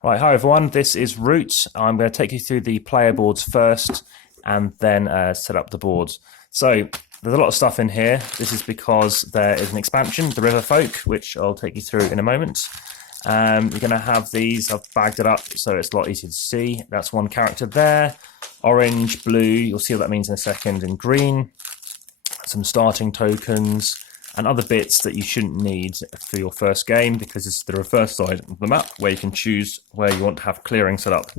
Right, hi everyone, this is Root. I'm going to take you through the player boards first and then set up the boards. So there's a lot of stuff in here. This is because there is an expansion, the Riverfolk, which I'll take you through in a moment. You're going to have these, I've bagged it up so it's a lot easier to see. That's one character there, orange, blue, you'll see what that means in a second, and green. Some starting tokens and other bits that you shouldn't need for your first game because it's the reverse side of the map where you can choose where you want to have clearing set up.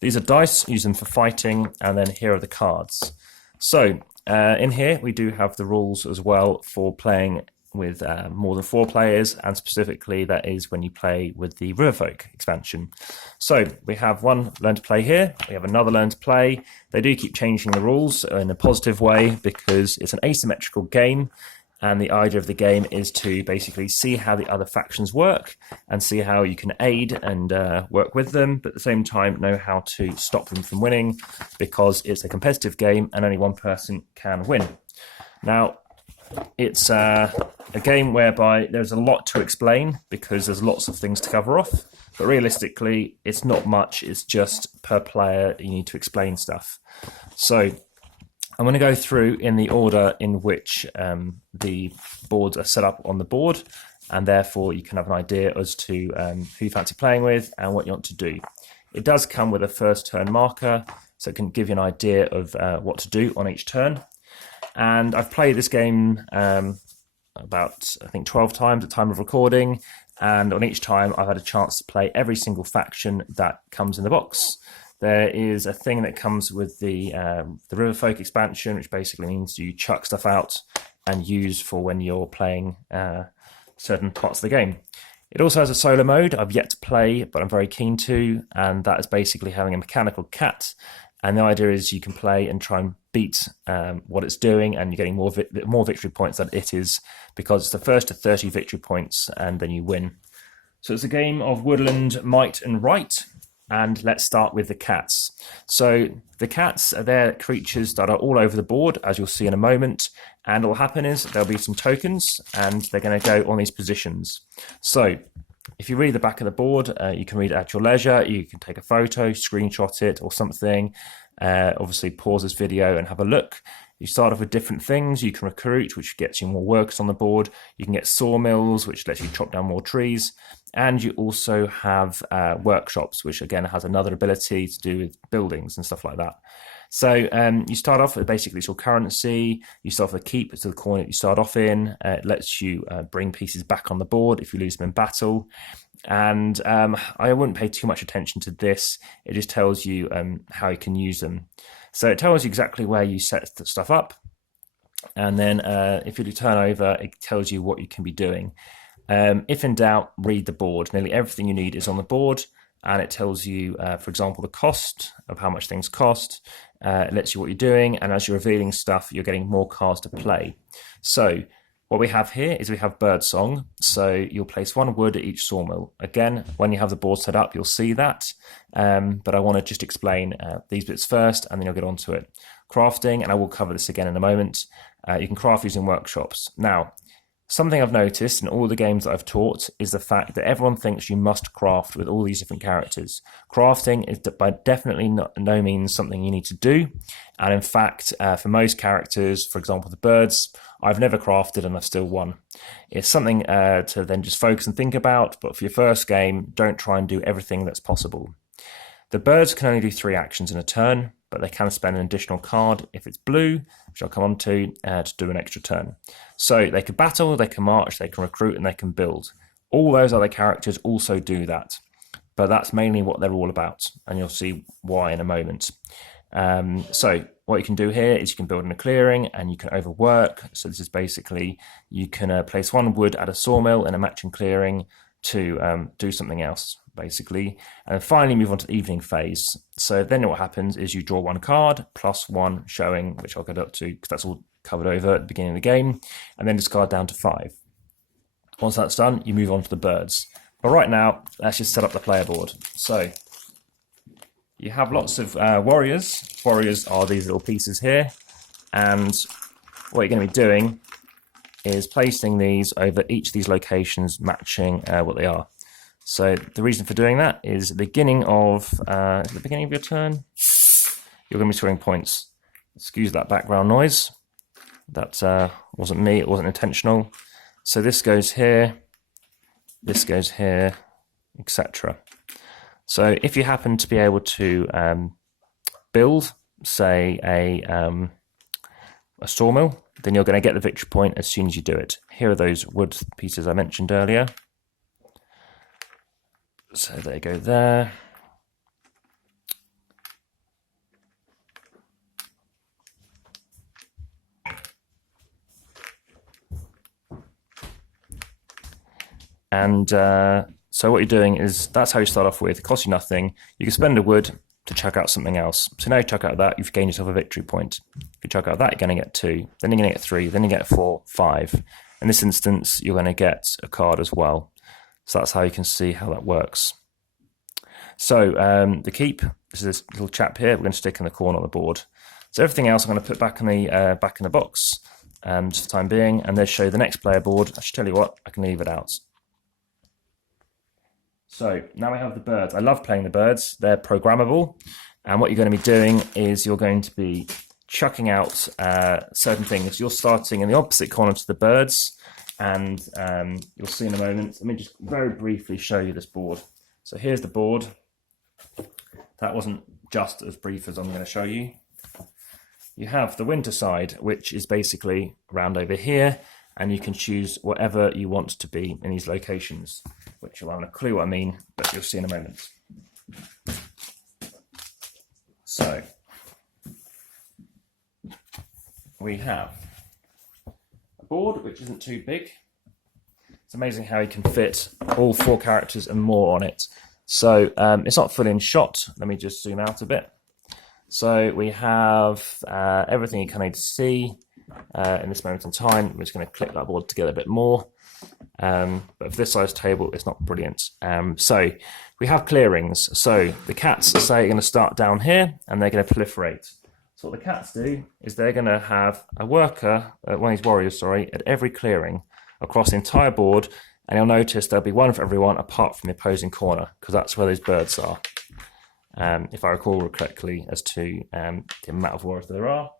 These are dice, use them for fighting, and then here are the cards. So in here we do have the rules as well for playing with more than 4 players, and specifically that is when you play with the Riverfolk expansion. So we have one learn to play here, we have another learn to play. They do keep changing the rules in a positive way because it's an asymmetrical game, and the idea of the game is to basically see how the other factions work and see how you can aid and work with them, but at the same time know how to stop them from winning because it's a competitive game and only one person can win. Now, it's a game whereby there's a lot to explain because there's lots of things to cover off, but realistically it's not much, it's just per player you need to explain stuff. So I'm going to go through in the order in which the boards are set up on the board, and therefore you can have an idea as to who you fancy playing with and what you want to do. It does come with a first turn marker, so it can give you an idea of what to do on each turn. And I've played this game about, I think, 12 times at time of recording, and on each time I've had a chance to play every single faction that comes in the box. There is a thing that comes with the Riverfolk expansion, which basically means you chuck stuff out and use for when you're playing certain parts of the game. It also has a solo mode I've yet to play, but I'm very keen to, and that is basically having a mechanical cat. And the idea is you can play and try and beat what it's doing, and you're getting more victory points than it is because it's the first to 30 victory points, and then you win. So it's a game of Woodland, Might and Right. And let's start with the cats. So the cats are their creatures that are all over the board, as you'll see in a moment. And what will happen is there'll be some tokens, and they're going to go on these positions. So if you read the back of the board, you can read it at your leisure. You can take a photo, screenshot it or something. Obviously pause this video and have a look. You start off with different things. You can recruit, which gets you more workers on the board. You can get sawmills, which lets you chop down more trees. And you also have workshops, which again has another ability to do with buildings and stuff like that. So you start off with basically it's your currency. You start off with a keep, it's the coin that you start off in. It lets you bring pieces back on the board if you lose them in battle. And I wouldn't pay too much attention to this. It just tells you how you can use them. So it tells you exactly where you set stuff up. And then if you do turn over, it tells you what you can be doing. If in doubt, read the board. Nearly everything you need is on the board, and it tells you, for example, the cost of how much things cost. It lets you what you're doing, and as you're revealing stuff, you're getting more cards to play. So what we have here is we have birdsong. So you'll place 1 wood at each sawmill. Again, when you have the board set up, you'll see that. But I want to just explain these bits first, and then you'll get onto it. Crafting, and I will cover this again in a moment. You can craft using workshops. Now, something I've noticed in all the games that I've taught is the fact that everyone thinks you must craft with all these different characters. Crafting is by definitely no means something you need to do. And in fact, for most characters, for example, the birds, I've never crafted and I've still won. It's something to then just focus and think about, but for your first game, don't try and do everything that's possible. The birds can only do 3 actions in a turn, but they can spend an additional card if it's blue, which I'll come on to do an extra turn. So they can battle, they can march, they can recruit, and they can build. All those other characters also do that, but that's mainly what they're all about, and you'll see why in a moment. So what you can do here is you can build in a clearing, and you can overwork. So this is basically, you can place 1 wood at a sawmill in a matching clearing to do something else, basically. And then finally move on to the evening phase. So then what happens is you draw 1 card, plus 1 showing, which I'll get up to because that's all covered over at the beginning of the game, and then discard down to 5. Once that's done, you move on to the birds. But right now, let's just set up the player board. So you have lots of warriors. Warriors are these little pieces here, and what you're going to be doing is placing these over each of these locations, matching what they are. So the reason for doing that is the beginning of your turn. You're going to be scoring points. Excuse that background noise. That wasn't me. It wasn't intentional. So this goes here. This goes here, etc. So if you happen to be able to build, say, a sawmill, then you're going to get the victory point as soon as you do it. Here are those wood pieces I mentioned earlier. So they go there. And so what you're doing is, that's how you start off with. It costs you nothing. You can spend a wood to chuck out something else. So now you chuck out that, you've gained yourself a victory point. If you chuck out that, you're going to get 2. Then you're going to get 3. Then you get 4, 5. In this instance, you're going to get a card as well. So that's how you can see how that works. So the keep, this is this little chap here, we're going to stick in the corner on the board. So everything else I'm going to put back in the box just for the time being, and then show you the next player board. I should tell you what, I can leave it out. So now we have the birds. I love playing the birds. They're programmable. And what you're going to be doing is you're going to be chucking out certain things. You're starting in the opposite corner to the birds. And you'll see in a moment. Let me just very briefly show you this board. So here's the board. That wasn't just as brief as I'm going to show you. You have the winter side, which is basically around over here. And you can choose whatever you want to be in these locations, which you'll have a clue what I mean, but you'll see in a moment. So we have a board which isn't too big. It's amazing how you can fit all 4 characters and more on it. So it's not fully in shot. Let me just zoom out a bit. So we have everything you kind of need to see. In this moment in time, I'm just going to click that board together a bit more. But for this size table, it's not brilliant. So we have clearings. So the cats say are going to start down here, and they're going to proliferate. So what the cats do is they're going to have a worker, one of these warriors, sorry, at every clearing across the entire board, and you'll notice there'll be one for everyone apart from the opposing corner, because that's where those birds are. If I recall correctly, as to the amount of warriors there are.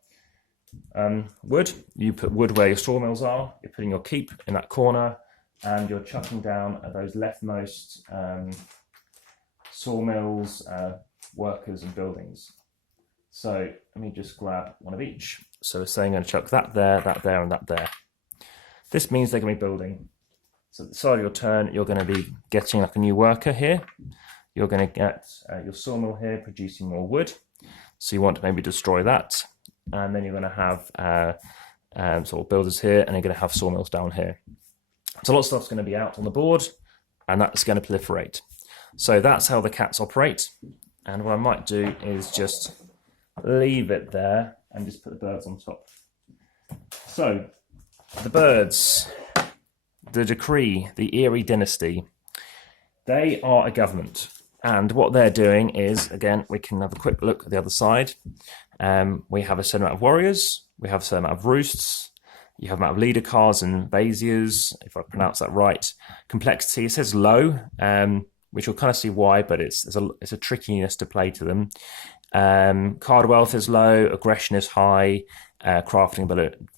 Wood, you put wood where your sawmills are, you're putting your keep in that corner, and you're chucking down at those leftmost sawmills, workers and buildings. So let me just grab one of each. So we're saying I'm going to chuck that there, and that there. This means they're going to be building. So at the start of your turn, you're going to be getting like a new worker here. You're going to get your sawmill here producing more wood. So you want to maybe destroy that. And then you're going to have sort of builders here, and you're going to have sawmills down here. So a lot of stuff's going to be out on the board, and that's going to proliferate. So that's how the cats operate. And what I might do is just leave it there and just put the birds on top. So the birds, the decree, the Eyrie Dynasty, they are a government. And what they're doing is, again, we can have a quick look at the other side. We have a certain amount of warriors, we have a certain amount of roosts, you have an amount of leader cards and vasiers, if I pronounce that right. Complexity, it says low, which you'll kind of see why, but it's a trickiness to play to them. Card wealth is low, aggression is high, crafting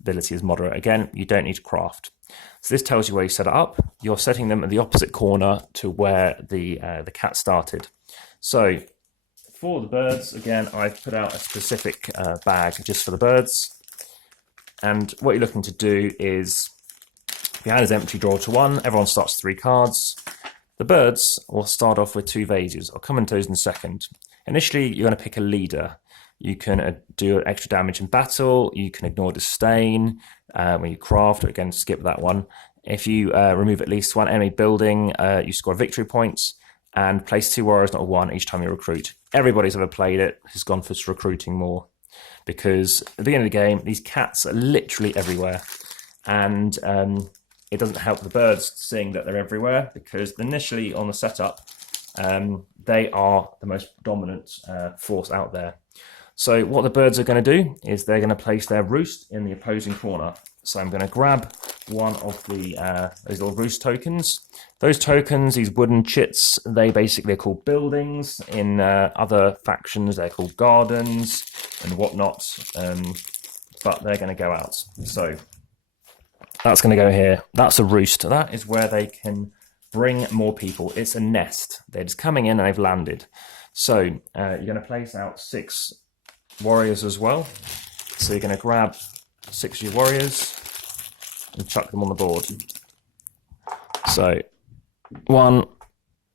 ability is moderate. Again, you don't need to craft. So this tells you where you set it up. You're setting them at the opposite corner to where the cat started. So for the birds, again, I've put out a specific bag just for the birds. And what you're looking to do is, if your hand is empty, draw to 1. Everyone starts 3 cards. The birds will start off with 2 vases. I'll come into those in a second. Initially, you're going to pick a leader. You can do extra damage in battle. You can ignore disdain when you craft. Again, skip that one. If you remove at least 1 enemy building, you score victory points. And place 2 warriors, not 1, each time you recruit. Everybody's ever played it has gone for recruiting more. Because at the end of the game, these cats are literally everywhere. And it doesn't help the birds seeing that they're everywhere, because initially on the setup, they are the most dominant force out there. So what the birds are going to do is they're going to place their roost in the opposing corner. So I'm going to grab one of the those little roost tokens. Those tokens, these wooden chits, they basically are called buildings. In other factions, they're called gardens and whatnot. But they're going to go out. So that's going to go here. That's a roost. That is where they can bring more people. It's a nest. They're just coming in and they've landed. So you're going to place out 6 warriors as well. So you're going to grab 6 of your warriors and chuck them on the board. So 1,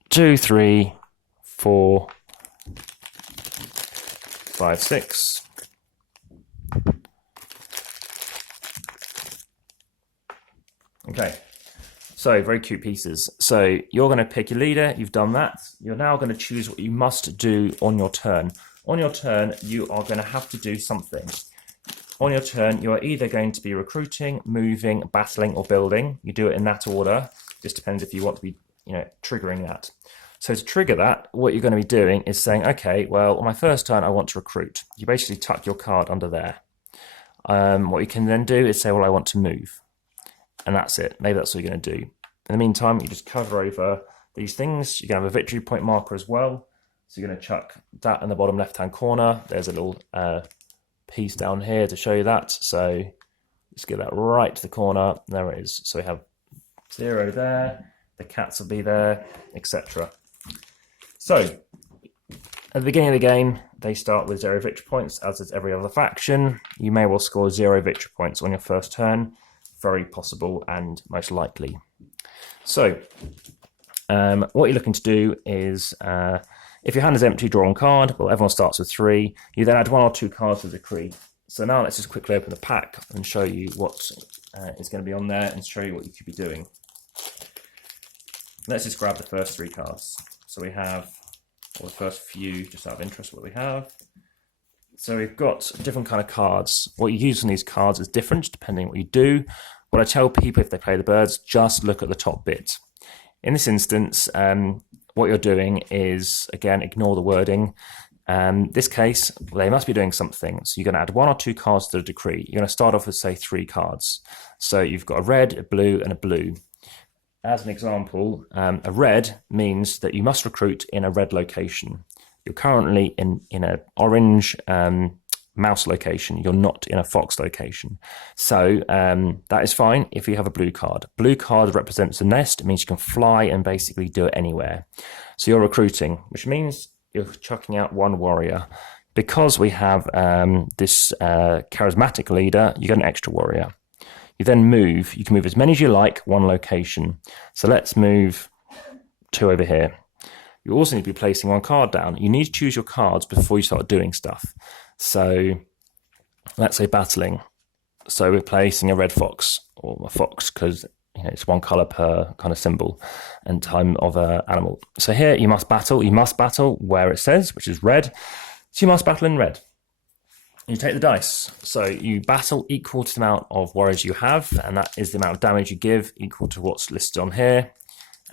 2, 3, 4, 5, 6. Okay, so very cute pieces. So you're going to pick your leader. You've done that. You're now going to choose what you must do on your turn. On your turn, you are going to have to do something. On your turn, you are either going to be recruiting, moving, battling, or building. You do it in that order. Just depends if you want to be, triggering that. So to trigger that, what you're going to be doing is saying, okay, well, on my first turn, I want to recruit. You basically tuck your card under there. What you can then do is say, well, I want to move. And that's it. Maybe that's what you're going to do. In the meantime, you just cover over these things. You're going to have a victory point marker as well. So you're going to chuck that in the bottom left-hand corner. There's a little piece down here to show you that. So just get that right to the corner. There it is. So we have 0 there. The cats will be there, etc. So at the beginning of the game, they start with 0 victory points, as does every other faction. You may well score 0 victory points on your first turn. Very possible and most likely. So what you're looking to do is, if your hand is empty, draw one card. Well, everyone starts with 3. You then add 1 or 2 cards to the decree. So now let's just quickly open the pack and show you what is going to be on there and show you what you could be doing. Let's just grab the first 3 cards. So we have, or the first few, just out of interest, what we have. So we've got different kind of cards. What you use on these cards is different depending on what you do. What I tell people if they play the birds, just look at the top bit. In this instance, what you're doing is, again, ignore the wording. This case, they must be doing something. So you're going to add 1 or 2 cards to the decree. You're going to start off with, say, 3 cards. So you've got a red, a blue, and a blue. As an example, a red means that you must recruit in a red location. You're currently in an orange mouse location. You're not in a fox location. So that is fine if you have a blue card. Blue card represents a nest. It means you can fly and basically do it anywhere. So you're recruiting, which means you're chucking out 1 warrior. Because we have this charismatic leader, you get an extra warrior. You then move. You can move as many as you like, 1 location. So let's move 2 over here. You also need to be placing 1 card down. You need to choose your cards before you start doing stuff. So let's say battling. So we're placing a red fox, or a fox, because it's 1 color per kind of symbol and time of an animal. So here you must battle. You must battle where it says, which is red. So you must battle in red. You take the dice. So you battle equal to the amount of warriors you have, and that is the amount of damage you give, equal to what's listed on here.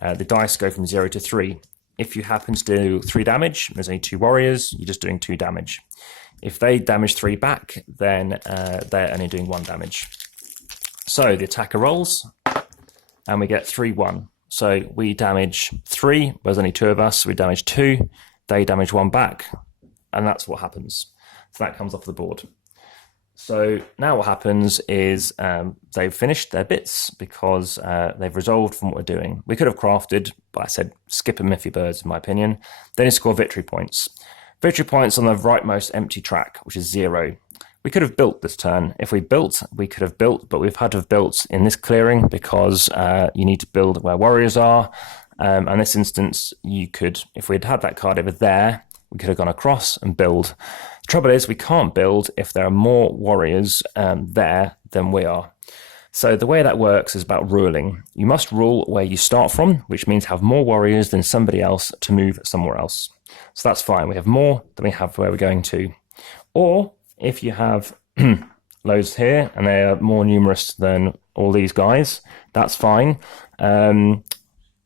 The dice go from 0 to 3. If you happen to do 3 damage, there's only 2 warriors, you're just doing 2 damage. If they damage 3 back, then they're only doing 1 damage. So the attacker rolls, and we get 3-1. So we damage 3, there's only 2 of us, so we damage 2, they damage 1 back, and that's what happens. So that comes off the board. So now what happens is they've finished their bits because they've resolved from what we're doing. We could have crafted, but I said skip them if you're birds, in my opinion. Then you score victory points. Victory points on the rightmost empty track, which is 0. We could have built this turn. If we built, we could have built, but we've had to have built in this clearing because you need to build where warriors are. And in this instance, you could, if we'd had that card over there, we could have gone across and build. The trouble is we can't build if there are more warriors there than we are. So the way that works is about ruling. You must rule where you start from, which means have more warriors than somebody else to move somewhere else. So that's fine. We have more than we have where we're going to. Or if you have loads here and they are more numerous than all these guys, that's fine.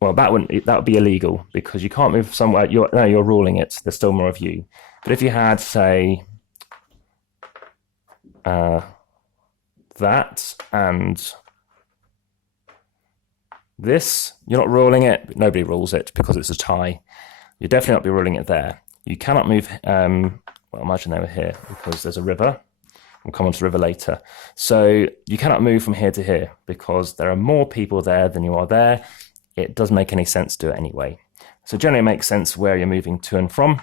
Well, that would be illegal because you can't move somewhere. You're ruling it. There's still more of you. But if you had, say, that and this. You're not ruling it. Nobody rules it because it's a tie. You'll definitely not be ruling it there. You cannot move, well, imagine they were here because there's a river. We'll come on to the river later. So you cannot move from here to here because there are more people there than you are there. It doesn't make any sense to do it anyway. So generally it makes sense where you're moving to and from.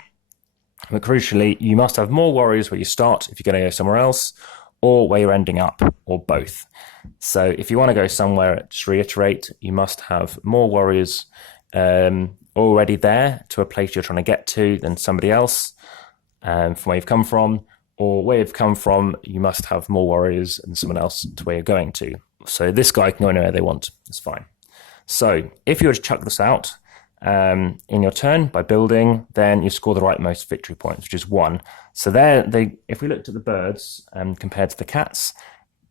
But crucially, you must have more warriors where you start if you're going to go somewhere else, or where you're ending up, or both. So if you want to go somewhere, just reiterate, you must have more warriors already there to a place you're trying to get to than somebody else from where you've come from, or where you've come from, you must have more warriors than someone else to where you're going to. So this guy can go anywhere they want. It's fine. So if you were to chuck this out in your turn by building, then you score the right most victory points, which is 1. So if we looked at the birds compared to the cats,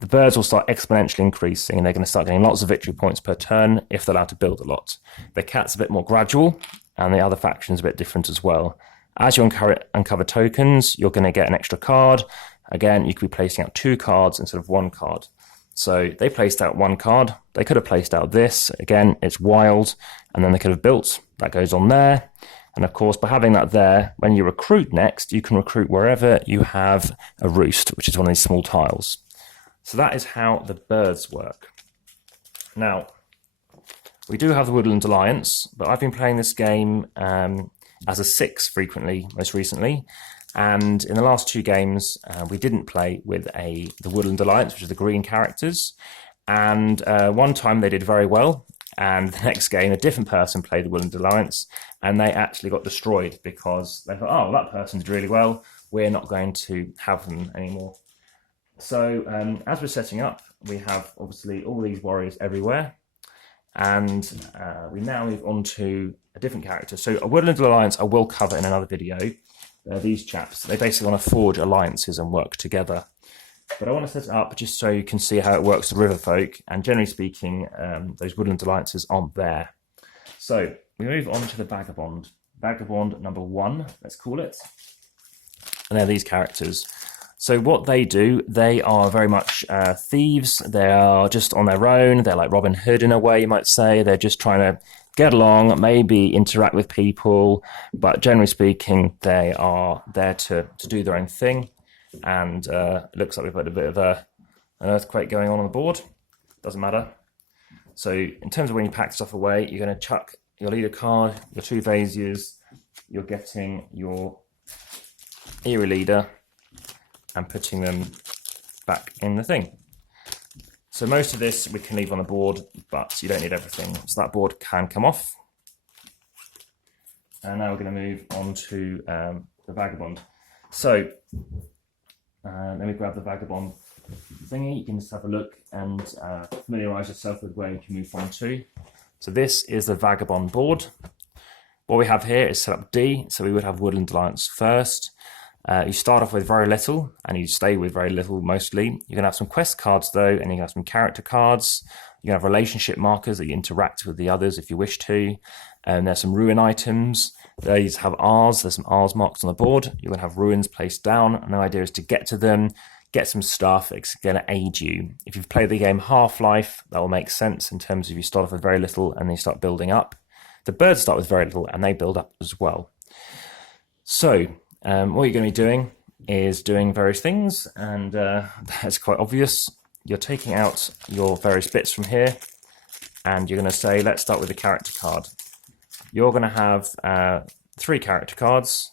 the birds will start exponentially increasing and they're going to start getting lots of victory points per turn if they're allowed to build a lot. The cat's a bit more gradual and the other faction's a bit different as well. As you uncover tokens, you're going to get an extra card. Again, you could be placing out 2 cards instead of 1 card. So they placed out 1 card. They could have placed out this. Again, it's wild. And then they could have built. That goes on there. And of course, by having that there, when you recruit next, you can recruit wherever you have a roost, which is one of these small tiles. So that is how the birds work. Now, we do have the Woodland Alliance, but I've been playing this game as a 6 frequently, most recently. And in the last 2 games, we didn't play with the Woodland Alliance, which is the green characters. And one time they did very well. And the next game, a different person played the Woodland Alliance. And they actually got destroyed because they thought, oh, that person did really well. We're not going to have them anymore. So as we're setting up, we have obviously all these warriors everywhere. And we now move on to a different character. So a Woodland Alliance I will cover in another video. These chaps, they basically want to forge alliances and work together. But I want to set it up just so you can see how it works with Riverfolk. And generally speaking, those Woodland Alliances aren't there. So we move on to the Vagabond. Vagabond number 1, let's call it. And they're these characters. So what they do, they are very much thieves. They are just on their own. They're like Robin Hood in a way, you might say. They're just trying to get along, maybe interact with people. But generally speaking, they are there to do their own thing. And it looks like we've got a bit of an earthquake going on the board. Doesn't matter. So in terms of when you pack stuff away, you're going to chuck your leader card, your 2 Vasiers. You're getting your Eyrie leader and putting them back in the thing. So most of this we can leave on the board, but you don't need everything. So that board can come off. And now we're going to move on to the Vagabond. So let me grab the Vagabond thingy. You can just have a look and familiarise yourself with where you can move on to. So this is the Vagabond board. What we have here is set up D, so we would have Woodland Alliance first. You start off with very little, and you stay with very little mostly. You're going to have some quest cards though, and you're going to have some character cards. You're going to have relationship markers that you interact with the others if you wish to. And there's some ruin items. These have R's. There's some R's marks on the board. You're going to have ruins placed down. And the idea is to get to them, get some stuff. It's going to aid you. If you've played the game Half-Life, that will make sense in terms of you start off with very little and then you start building up. The birds start with very little and they build up as well. So what you're going to be doing is doing various things, and that's quite obvious. You're taking out your various bits from here, and you're going to say, let's start with the character card. You're going to have 3 character cards,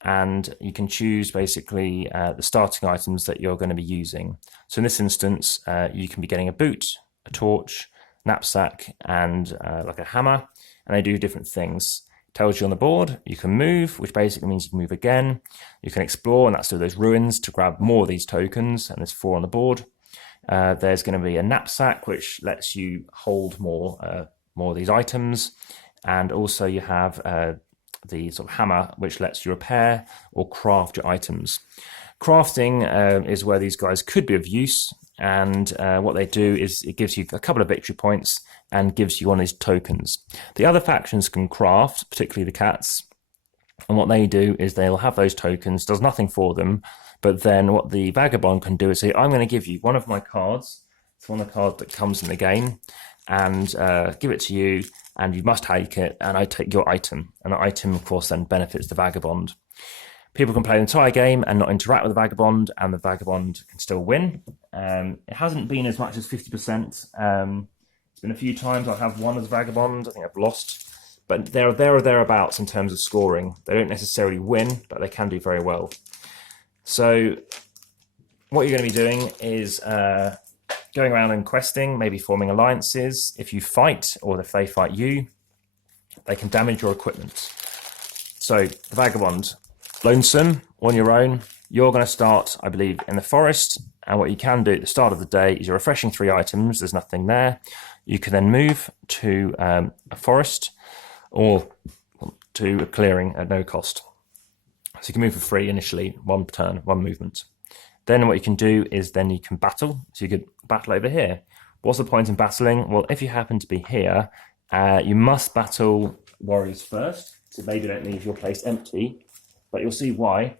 and you can choose basically the starting items that you're going to be using. So in this instance, you can be getting a boot, a torch, knapsack, and like a hammer, and they do different things. Tells you on the board you can move, which basically means you can move again. You can explore, and that's through those ruins to grab more of these tokens, and there's 4 on the board. There's going to be a knapsack, which lets you hold more of these items, and also you have the sort of hammer, which lets you repair or craft your items. Crafting is where these guys could be of use, and what they do is it gives you a couple of victory points and gives you one of these tokens. The other factions can craft, particularly the cats, and what they do is they'll have those tokens, does nothing for them, But then what the Vagabond can do is say, I'm going to give you one of my cards. It's one of the cards that comes in the game, and give it to you, and you must take it, and I take your item. And the item, of course, then benefits the Vagabond. People can play the entire game and not interact with the Vagabond, and the Vagabond can still win. It hasn't been as much as 50%. It's been a few times I'll have won as a Vagabond. I think I've lost. But they're there or thereabouts in terms of scoring. They don't necessarily win, but they can do very well. So what you're going to be doing is going around and questing, maybe forming alliances. If you fight, or if they fight you, they can damage your equipment. So the Vagabond, lonesome, on your own, you're going to start, I believe, in the forest. And what you can do at the start of the day is you're refreshing 3 items. There's nothing there. You can then move to a forest or to a clearing at no cost. So you can move for free initially, 1 turn, 1 movement. Then what you can do is then you can battle. So you could battle over here. What's the point in battling? Well, if you happen to be here, you must battle warriors first. So maybe don't leave your place empty, but you'll see why.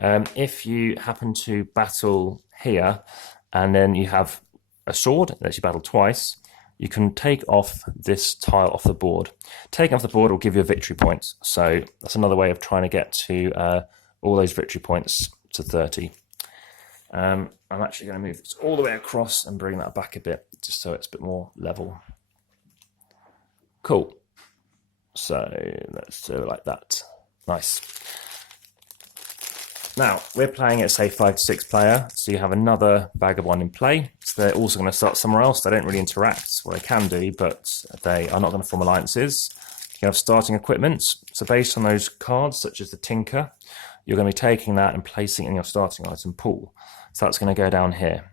If you happen to battle here, and then you have a sword that you battle twice, you can take off this tile off the board. Taking off the board will give you a victory point. So that's another way of trying to get to all those victory points to 30. I'm actually going to move this all the way across and bring that back a bit, just so it's a bit more level. Cool. So let's do it like that. Nice. Now, we're playing at, say, 5 to 6 player, so you have another Vagabond in play. So they're also going to start somewhere else. They don't really interact. Well, they can do, but they are not going to form alliances. You have starting equipment. So based on those cards, such as the Tinker, you're going to be taking that and placing it in your starting item pool. So that's going to go down here.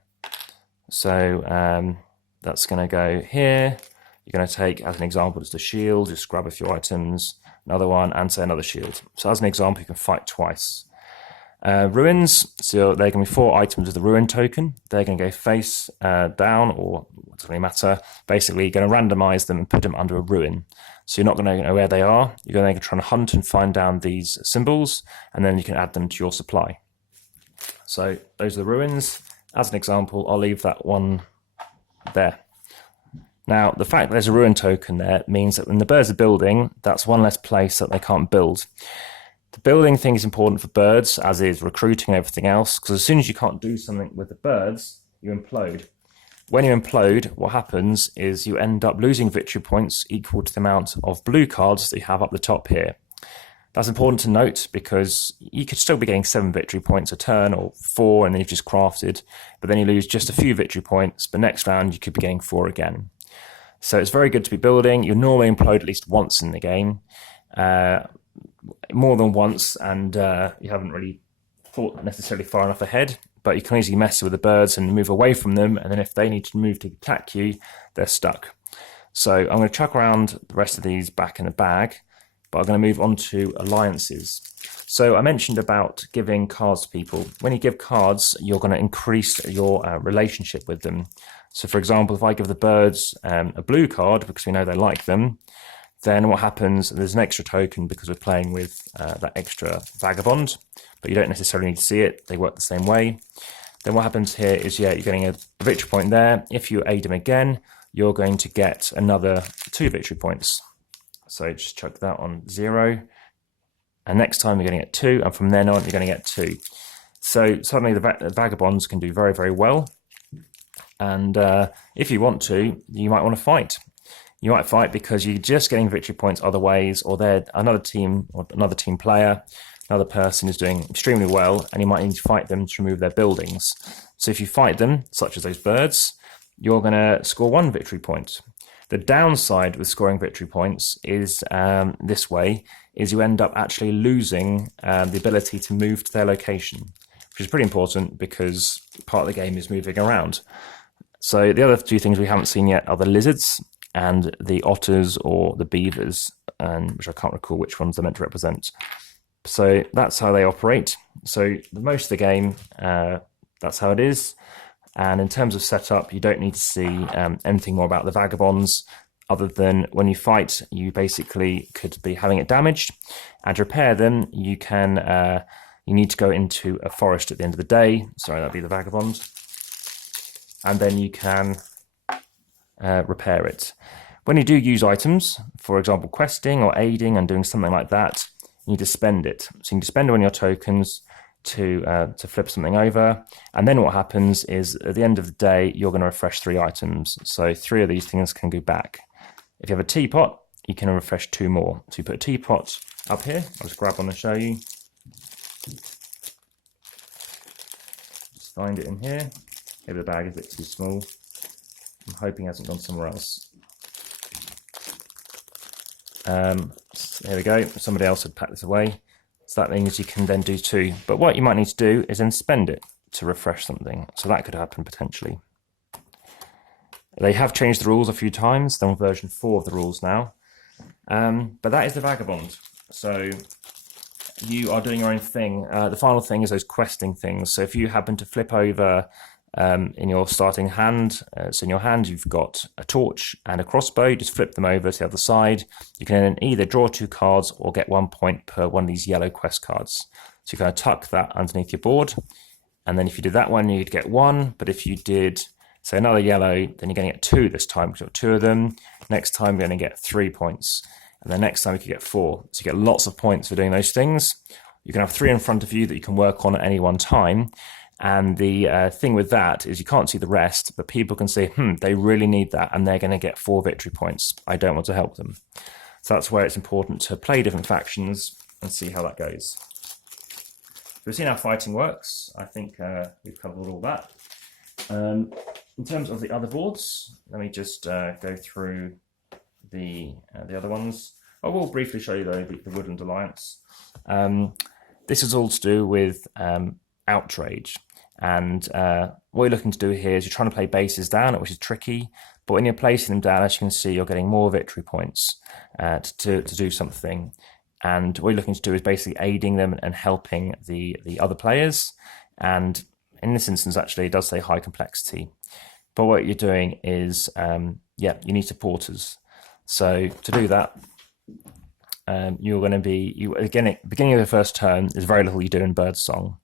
So that's going to go here. You're going to take, as an example, just a shield, just grab a few items, another one, and say another shield. So as an example, you can fight twice. Ruins, so they're going to be 4 items of the ruin token. They're going to go face down, or it doesn't really matter. Basically, you're going to randomize them and put them under a ruin. So you're not going to know where they are. You're going to try and hunt and find down these symbols, and then you can add them to your supply. So those are the ruins. As an example, I'll leave that one there. Now, the fact that there's a ruin token there means that when the birds are building, that's one less place that they can't build. The building thing is important for birds, as is recruiting and everything else, because as soon as you can't do something with the birds, you implode. When you implode, what happens is you end up losing victory points equal to the amount of blue cards that you have up the top here. That's important to note because you could still be getting 7 victory points a turn, or 4, and then you've just crafted, but then you lose just a few victory points, but next round you could be getting 4 again. So it's very good to be building. You normally implode at least once in the game. More than once, and you haven't really thought necessarily far enough ahead, but you can easily mess with the birds and move away from them, and then if they need to move to attack you, they're stuck. So I'm going to chuck around the rest of these back in the bag, but I'm going to move on to alliances. So I mentioned about giving cards to people. When you give cards, you're going to increase your relationship with them. So for example, if I give the birds a blue card, because we know they like them, then what happens, there's an extra token because we're playing with that extra Vagabond, but you don't necessarily need to see it. They work the same way. Then what happens here is, you're getting a victory point there. If you aid them again, you're going to get another 2 victory points. So just chuck that on 0. And next time you're going to get 2, and from then on you're going to get 2. So suddenly the Vagabonds can do very, very well. And if you want to, you might want to fight. You might fight because you're just getting victory points other ways, or they're another team or another team player, another person is doing extremely well, and you might need to fight them to remove their buildings. So if you fight them, such as those birds, you're going to score 1 victory point. The downside with scoring victory points is this way, is you end up actually losing the ability to move to their location, which is pretty important because part of the game is moving around. So the other 2 things we haven't seen yet are the lizards and the otters or the beavers, which I can't recall which ones they're meant to represent. So that's how they operate. So most of the game, that's how it is. And in terms of setup, you don't need to see anything more about the Vagabonds, other than when you fight, you basically could be having it damaged. And to repair them, you can you need to go into a forest at the end of the day. Sorry, that'd be the Vagabond. And then you can repair it. When you do use items, for example, questing or aiding and doing something like that, you need to spend it. So you need to spend one of your tokens to flip something over. And then what happens is at the end of the day, you're going to refresh 3 items. So 3 of these things can go back. If you have a teapot, you can refresh 2 more. So you put a teapot up here. I'll just grab one and show you. Just find it in here. Maybe the bag is a bit too small. I'm hoping it hasn't gone somewhere else. Here we go. Somebody else had packed this away. So that means you can then do 2. But what you might need to do is then spend it to refresh something. So that could happen potentially. They have changed the rules a few times. They're on version 4 of the rules now. But that is the Vagabond. So you are doing your own thing. The final thing is those questing things. So if you happen to flip over in your starting hand, so in your hand you've got a torch and a crossbow, just flip them over to the other side. You can then either draw 2 cards or get 1 point per one of these yellow quest cards. So you kind of tuck that underneath your board, and then if you did that one, you'd get 1, but if you did, say, another yellow, then you're going to get 2 this time, because you've got 2 of them. Next time you're going to get 3 points, and then next time you can get 4. So you get lots of points for doing those things. You can have 3 in front of you that you can work on at any one time. And the thing with that is you can't see the rest, but people can say, they really need that, and they're going to get 4 victory points. I don't want to help them. So that's where it's important to play different factions and see how that goes. We've seen how fighting works. I think we've covered all that. In terms of the other boards, let me just go through the other ones. I will briefly show you though the Woodland Alliance. This is all to do with outrage. And what you're looking to do here is you're trying to play bases down, which is tricky, but when you're placing them down, as you can see, you're getting more victory points to do something. And what you're looking to do is basically aiding them and helping the other players. And in this instance, actually, it does say high complexity. But what you're doing is, you need supporters. So to do that, you're going to be, again, at the beginning of the first turn, there's very little you do in Birdsong.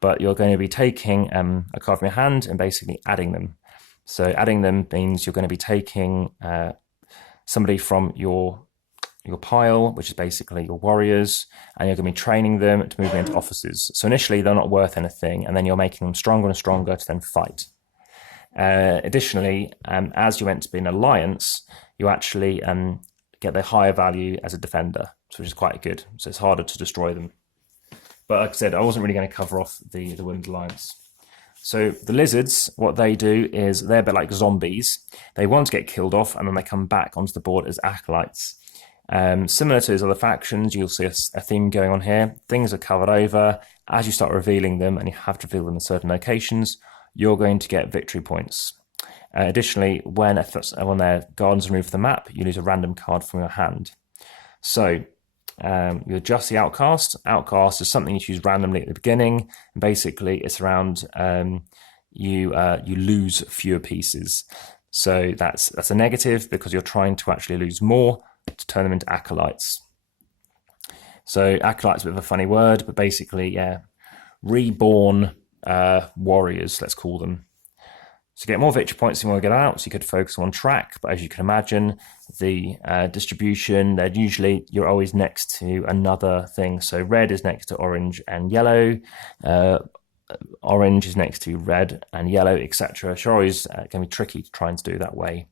But you're going to be taking a card from your hand and basically adding them. So adding them means you're going to be taking somebody from your pile, which is basically your warriors, and you're going to be training them to move into offices. So initially they're not worth anything, and then you're making them stronger and stronger to then fight. Additionally, as you enter an alliance, you actually get the higher value as a defender, which is quite good. So it's harder to destroy them. But like I said, I wasn't really going to cover off the Woodland Alliance. So the lizards, what they do is they're a bit like zombies. They once get killed off, and then they come back onto the board as acolytes. Similar to those other factions, you'll see a theme going on here. Things are covered over. As you start revealing them, and you have to reveal them in certain locations, you're going to get victory points. Additionally, when their gardens are removed from the map, you lose a random card from your hand. So you adjust the outcast. Outcast is something you choose randomly at the beginning, and basically it's around you lose fewer pieces. So that's a negative because you're trying to actually lose more to turn them into acolytes. So acolyte's a bit of a funny word, but basically, reborn warriors, let's call them. So you get more victory points than you want to get out, so you could focus on track, but as you can imagine, the distribution, you're always next to another thing. So red is next to orange and yellow, orange is next to red and yellow, etc. So always going to be tricky to try and do that way.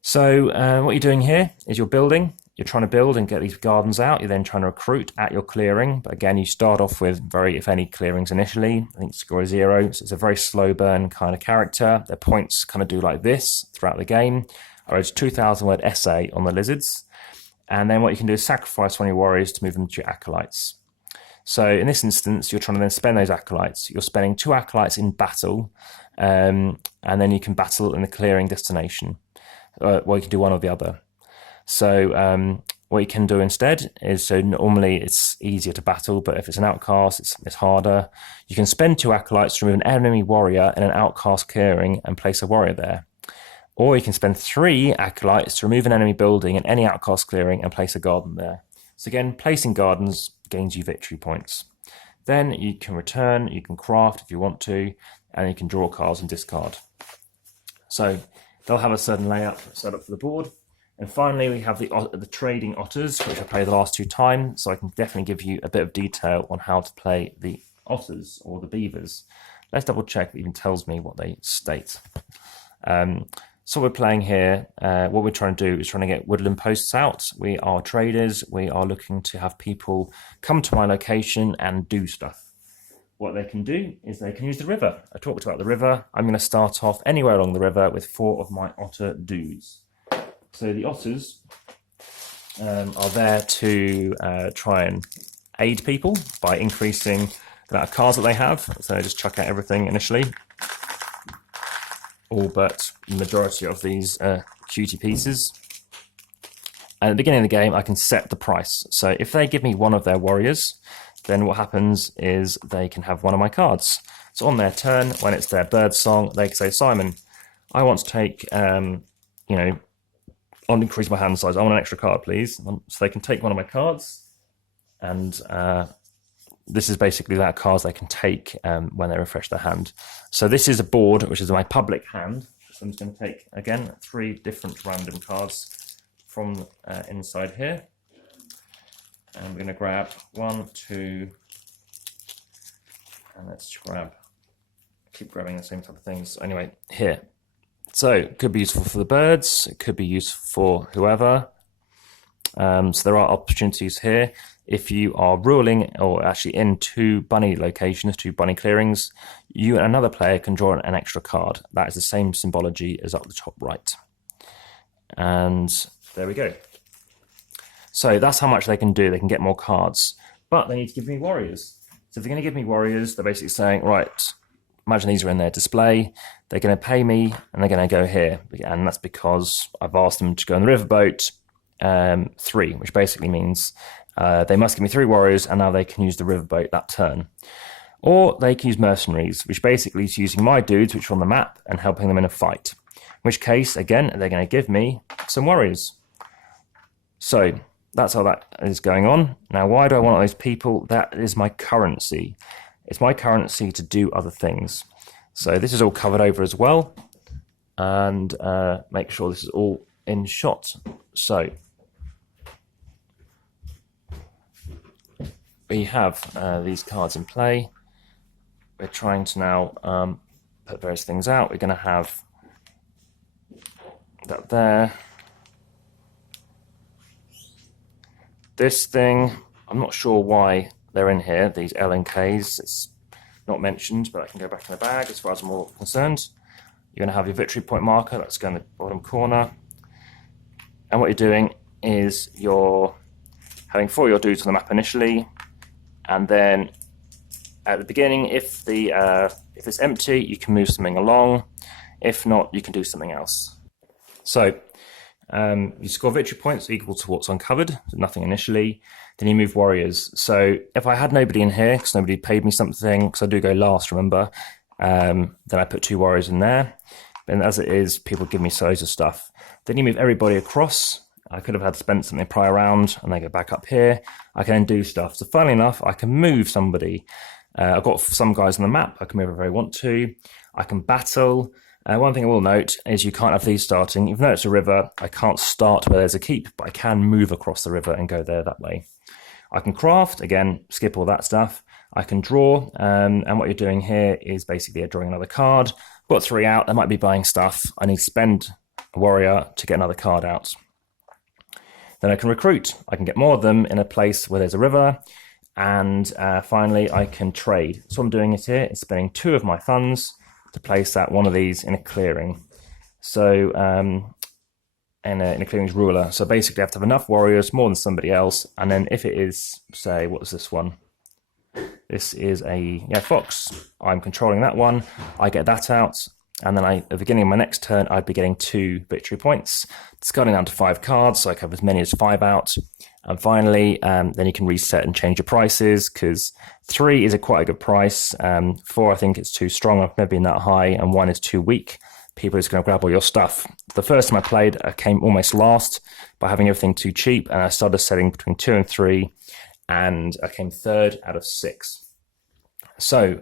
So what you're doing here is you're building. You're trying to build and get these gardens out. You're then trying to recruit at your clearing. But again, you start off with if any clearings initially. I think score is 0. So it's a very slow burn kind of character. Their points kind of do like this throughout the game. I wrote a 2,000 word essay on the lizards. And then what you can do is sacrifice one of your warriors to move them to your acolytes. So in this instance, you're trying to then spend those acolytes. You're spending 2 acolytes in battle. And then you can battle in the clearing destination. Well, you can do one or the other. So what you can do instead is, so normally it's easier to battle, but if it's an outcast, it's harder. You can spend 2 acolytes to remove an enemy warrior in an outcast clearing and place a warrior there. Or you can spend 3 acolytes to remove an enemy building in any outcast clearing and place a garden there. So again, placing gardens gains you victory points. Then you can return, you can craft if you want to, and you can draw cards and discard. So they'll have a certain layout set up for the board. And finally, we have the trading otters, which I played the last 2 times, so I can definitely give you a bit of detail on how to play the otters or the beavers. Let's double check it even tells me what they state. So we're playing here, what we're trying to do is trying to get woodland posts out. We are traders, we are looking to have people come to my location and do stuff. What they can do is they can use the river. I talked about the river. I'm going to start off anywhere along the river with 4 of my otter dudes. So the otters are there to try and aid people by increasing the amount of cards that they have. So just chuck out everything initially. All but the majority of these cutie pieces. And at the beginning of the game, I can set the price. So if they give me one of their warriors, then what happens is they can have one of my cards. So on their turn, when it's their bird song, they can say, Simon, I want to take, I want to increase my hand size. I want an extra card, please. So they can take one of my cards, and this is basically that cards they can take when they refresh their hand. So this is a board, which is my public hand. So I'm just going to take, again, 3 different random cards from inside here. And we're going to grab 1, 2, and let's keep grabbing the same type of things. Anyway, here. So it could be useful for the birds, it could be useful for whoever. So there are opportunities here. If you are ruling, or actually in 2 bunny locations, 2 bunny clearings, you and another player can draw an extra card. That is the same symbology as up the top right. And there we go. So that's how much they can do. They can get more cards, but they need to give me warriors. So if they're going to give me warriors, they're basically saying, right, imagine these are in their display. They're going to pay me, and they're going to go here. And that's because I've asked them to go on the riverboat 3, which basically means they must give me 3 warriors, and now they can use the riverboat that turn. Or they can use mercenaries, which basically is using my dudes, which are on the map, and helping them in a fight. In which case, again, they're going to give me some warriors. So that's how that is going on. Now, why do I want all those people? That is my currency. It's my currency to do other things. So this is all covered over as well. And make sure this is all in shot. So we have these cards in play. We're trying to now put various things out. We're going to have that there. This thing, I'm not sure why they're in here, these L and Ks. It's not mentioned, but I can go back in the bag as far as I'm all concerned. You're going to have your victory point marker, that's going in the bottom corner. And what you're doing is you're having 4 of your dudes on the map initially, and then at the beginning, if it's empty, you can move something along. If not, you can do something else. So you score victory points equal to what's uncovered, so nothing initially. Then you move warriors. So if I had nobody in here, because nobody paid me something, because I do go last, remember, then I put 2 warriors in there. And as it is, people give me loads of stuff. Then you move everybody across. I could have had spent something prior round, and they go back up here. I can then do stuff. So funnily enough, I can move somebody. I've got some guys on the map. I can move if I want to. I can battle. One thing I will note is you can't have these starting. Even though it's a river, I can't start where there's a keep, but I can move across the river and go there that way. I can craft, again, skip all that stuff. I can draw, and what you're doing here is basically drawing another card. I've got 3 out, I might be buying stuff. I need to spend a warrior to get another card out. Then I can recruit. I can get more of them in a place where there's a river. And finally, I can trade. So what I'm doing it here is spending 2 of my funds to place that one of these in a clearing. So in a clearing's ruler. So basically I have to have enough warriors, more than somebody else. And then if it is, say, what is this one? This is a fox. I'm controlling that one. I get that out. And then at the beginning of my next turn, I'd be getting 2 victory points. Discarding down to 5 cards, so I can have as many as 5 out. And finally, then you can reset and change your prices, because 3 is quite a good price. 4, I think it's too strong. I've never been that high. And 1 is too weak. people are just going to grab all your stuff. The first time I played, I came almost last by having everything too cheap, and I started setting between 2 and 3, and I came third out of 6. So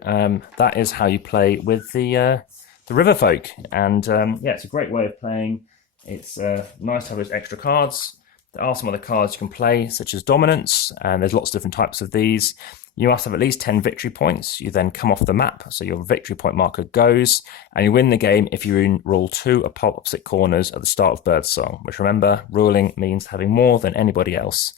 that is how you play with the Riverfolk, and yeah, it's a great way of playing. It's nice to have those extra cards. There are some other cards you can play, such as Dominance, and there's lots of different types of these. You must have at least 10 victory points. You then come off the map, so your victory point marker goes, and you win the game if you in rule 2 opposite corners at the start of Birdsong, which, remember, ruling means having more than anybody else.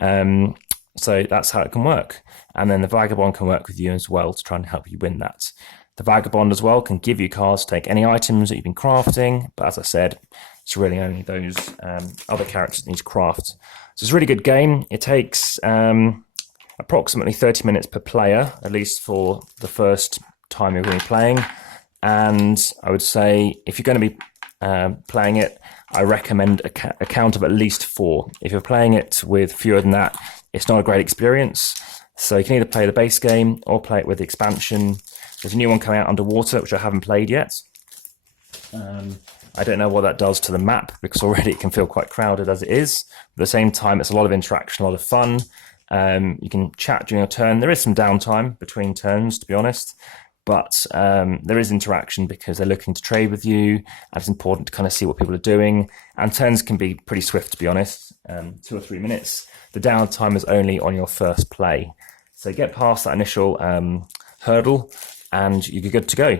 So that's how it can work. And then the Vagabond can work with you as well to try and help you win that. The Vagabond as well can give you cards to take any items that you've been crafting, but as I said, it's really only those other characters that need to craft. So it's a really good game. It takes approximately 30 minutes per player, at least for the first time you're going to be playing. And I would say if you're going to be playing it, I recommend a count of at least 4. If you're playing it with fewer than that, it's not a great experience. So you can either play the base game or play it with the expansion. There's a new one coming out, Underwater, which I haven't played yet. I don't know what that does to the map, because already it can feel quite crowded as it is. At the same time, it's a lot of interaction, a lot of fun. You can chat during your turn. There is some downtime between turns, to be honest, but there is interaction because they're looking to trade with you, and it's important to kind of see what people are doing. And turns can be pretty swift, to be honest, 2 or 3 minutes. The downtime is only on your first play. So get past that initial hurdle, and you're good to go.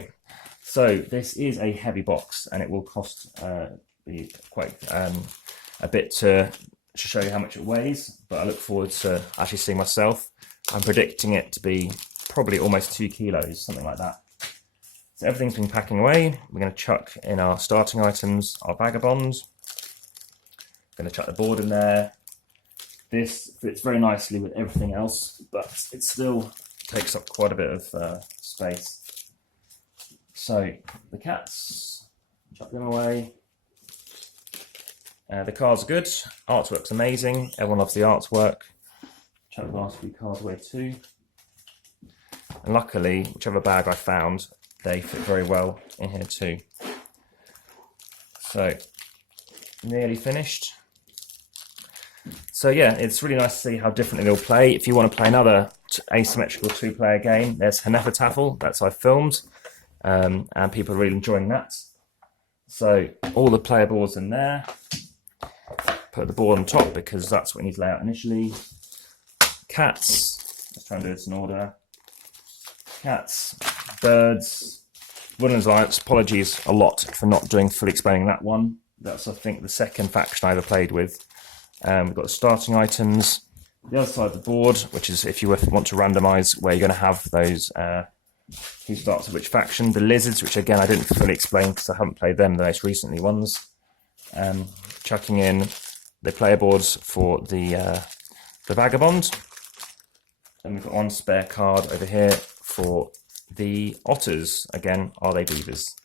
So this is a heavy box, and it will cost quite a bit to show you how much it weighs, but I look forward to actually seeing myself. I'm predicting it to be probably almost 2 kilos, something like that. So everything's been packing away. We're going to chuck in our starting items, our Vagabond. Going to chuck the board in there. This fits very nicely with everything else, but it still takes up quite a bit of space. So the cats, chuck them away. The cards are good. Artwork's amazing. Everyone loves the artwork. Chuck the last few cards away too. And luckily, whichever bag I found, they fit very well in here too. So, nearly finished. So yeah, it's really nice to see how differently they'll play. If you want to play another asymmetrical 2-player game, there's Hnefatafl, that's I've filmed, and people are really enjoying that. So all the player boards in there. Put the board on top because that's what we need to lay out initially. Cats, let's try and do this in order. Cats, birds, Woodland Alliance. Apologies a lot for not fully explaining that one. That's, I think, the second faction I ever played with. We've got the starting items. The other side of the board, which is if you want to randomise where you're going to have those who starts with which faction. The lizards, which again I didn't fully explain because I haven't played them, the most recently ones. Chucking in the player boards for the Vagabond. And we've got one spare card over here for the otters. Again, are they beavers?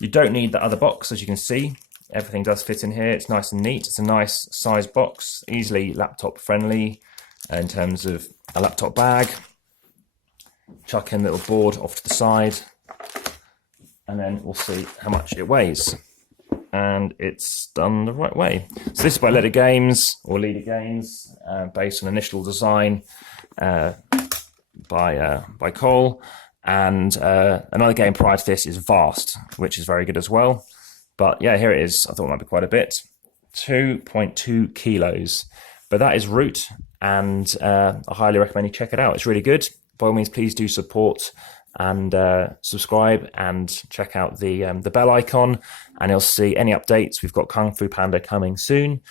You don't need that other box, as you can see. Everything does fit in here. It's nice and neat. It's a nice size box, easily laptop friendly in terms of a laptop bag. Chuck in a little board off to the side, and then we'll see how much it weighs. And it's done the right way. So this is by Leader Games, based on initial design by Cole. And another game prior to this is Vast, which is very good as well. But yeah, here it is. I thought it might be quite a bit. 2.2 kilos. But that is Root, and I highly recommend you check it out. It's really good. By all means, please do support and subscribe, and check out the bell icon, and you'll see any updates. We've got Kung Fu Panda coming soon,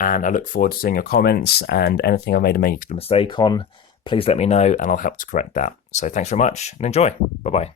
and I look forward to seeing your comments, and anything I made a mistake on, please let me know and I'll help to correct that. So thanks very much and enjoy. Bye-bye.